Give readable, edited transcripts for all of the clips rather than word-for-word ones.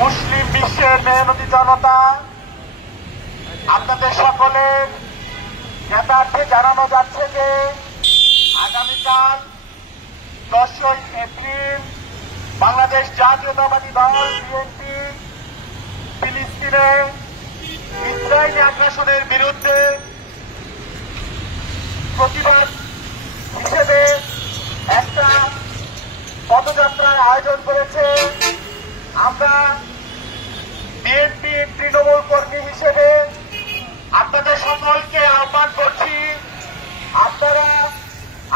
মুসলিম বিশ্বের মেহনতি জনতা, আপনাদের সকলের জ্ঞাতার্থে জানানো যাচ্ছে যে আগামীকাল 10ই এপ্রিল বাংলাদেশ জাতীয়তাবাদী দল বিএনপি ফিলিস্তিনে ইসরায়েলি আগ্রাসনের বিরুদ্ধে প্রতিবাদ হিসেবে একটা পদযাত্রার আয়োজন করেছে। আমরা বিএনপি তৃণমূল কর্মী হিসেবে আপনাদের সকলকে আহ্বান করছি, আপনারা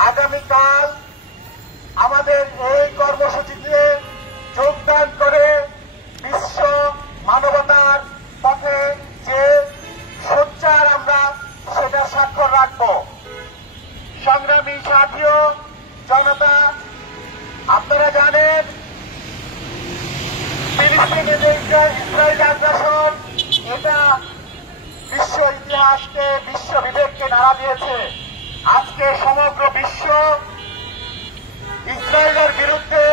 আগামীকাল আমাদের এই কর্মসূচিতে যোগদান করে বিশ্ব মানবতার পথে যে সোচ্চার আমরা সেটা স্বাক্ষর রাখব। সংগ্রামী সাথী জনতা, আপনারা জানেন ফিলিস্তিনে যে ইসরায়েলি আগ্রাসন, এটা বিশ্ব ইতিহাসকে, বিশ্ব বিবেককে নাড়া দিয়েছে। আজকে সমগ্র বিশ্ব ইসরায়েলের বিরুদ্ধে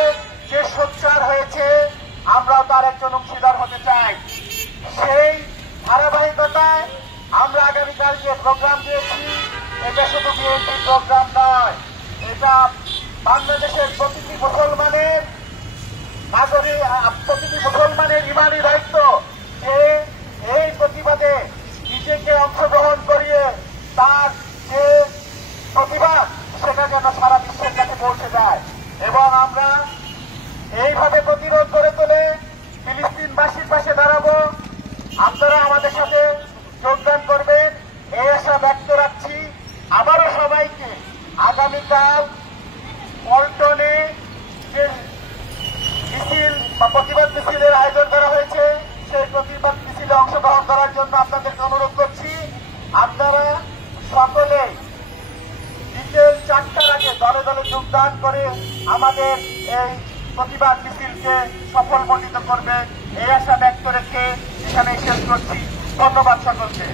যে সোচ্চার হয়েছে, আমরাও তার একজন অংশীদার হতে চাই। সেই ধারাবাহিকতায় আমরা আগামীকাল যে প্রোগ্রাম দিয়েছি, এটা শুধু বিএনপি প্রোগ্রাম নয়, এটা বাংলাদেশের প্রতিটি মুসলমানের নাগরিক, প্রতিটি মুসলমানের ইমানি দায়িত্ব যে এই প্রতিবাদে নিজেকে অংশগ্রহণ করিয়ে তার যে প্রতিবাদ সেটা যেন সারা বিশ্বের কাছে পৌঁছে যায় এবং আমরা এইভাবে প্রতিরোধ করে তোলে ফিলিস্তিনবাসীর পাশে দাঁড়াবো। আপনারা আমাদের সাথে যোগদান করবেন এই আশা ব্যক্ত রাখছি। আবারও সবাইকে আগামীকাল পল্টনে যে মিছিল বা প্রতিবাদ মিছিলের আয়োজন করা হয়েছে, সেই প্রতিবাদ মিছিলে অংশগ্রহণ করার জন্য আপনাদেরকে অনুরোধ করছি। আপনারা সকলে বিকেল 4টার আগে দলে দলে যোগদান করে আমাদের এই প্রতিবাদ মিছিলকে সফলমণ্ডিত করবে এই আশা ব্যক্ত রেখে এখানে শেষ করছি। ধন্যবাদ সকলকে।